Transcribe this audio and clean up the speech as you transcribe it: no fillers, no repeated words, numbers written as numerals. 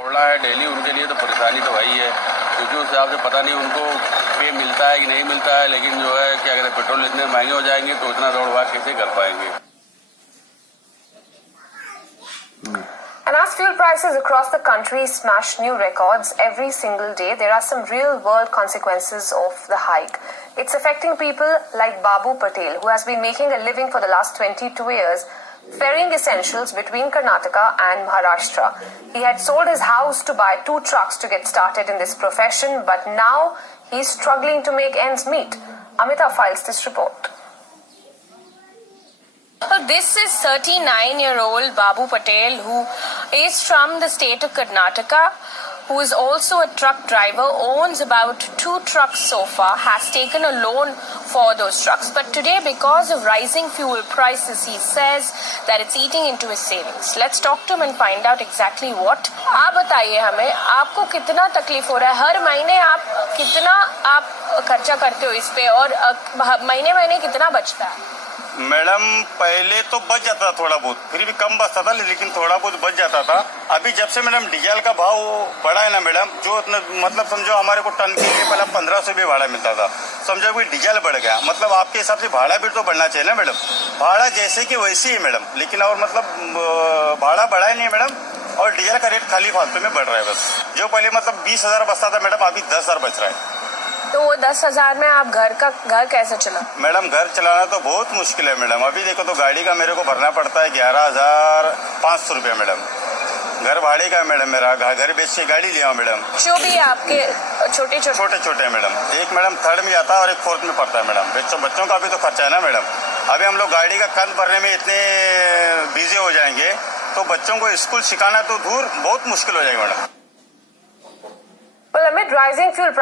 उड़ना है डेली, उनके लिए तो परेशानी तो वही है, क्योंकि उस हिसाब से पता नहीं उनको पे मिलता है कि नहीं मिलता है। लेकिन जो है क्या कहते हैं, पेट्रोल इतने महंगे हो जाएंगे तो इतना दौड़ भाग कैसे कर पाएंगे। And as fuel prices across the country smash new records every single day, there are some real-world consequences of the hike. It's affecting people like Babu Patel, who has been making a living for the last 22 years, ferrying essentials between Karnataka and Maharashtra. He had sold his house to buy 2 trucks to get started in this profession, but now he's struggling to make ends meet. Amita files this report. Well, this is 39-year-old Babu Patel, who is from the state of Karnataka, who is also a truck driver, owns about 2 trucks so far, has taken a loan for those trucks. But today, because of rising fuel prices, he says that it's eating into his savings. Let's talk to him and find out exactly what. आप बताइए हमें, आपको कितना तकलीफ हो रहा है? हर महीने आप कितना खर्चा करते हो इस पे, और महीने महीने कितना बचता है? मैडम पहले तो बच जाता था थोड़ा बहुत, फिर भी कम बचता था, लेकिन थोड़ा बहुत बच जाता था। अभी जब से मैडम डीजल का भाव बढ़ा है ना मैडम, जो मतलब समझो हमारे को टन के लिए पहले 1500 भी भाड़ा मिलता था, समझो कि डीजल बढ़ गया, मतलब आपके हिसाब से भाड़ा भी तो बढ़ना चाहिए ना मैडम। भाड़ा जैसे कि वैसे ही है मैडम, लेकिन और मतलब भाड़ा बढ़ा ही नहीं है मैडम, और डीजल का रेट खाली फालतू में बढ़ रहा है बस। जो पहले मतलब 20,000 बचता था मैडम, अभी 10,000 बच रहा है। तो वो 10,000 में आप घर कैसे चला? मैडम घर चलाना तो बहुत मुश्किल है मैडम। अभी देखो तो गाड़ी का मेरे को भरना पड़ता है 11,500 रुपया मैडम, घर भाड़े का मैडम। मेरा घर बेच के गाड़ी लिया मैडम। जो भी आपके छोटे मैडम, एक मैडम 3rd में जाता है और एक 4th में पढ़ता है मैडम। बच्चों का भी तो खर्चा है ना मैडम। अभी हम लोग गाड़ी का कंत भरने में इतने बिजी हो जाएंगे तो बच्चों को स्कूल सिखाना तो दूर, बहुत मुश्किल हो जाएगा madam. Well, amid rising fuel prices,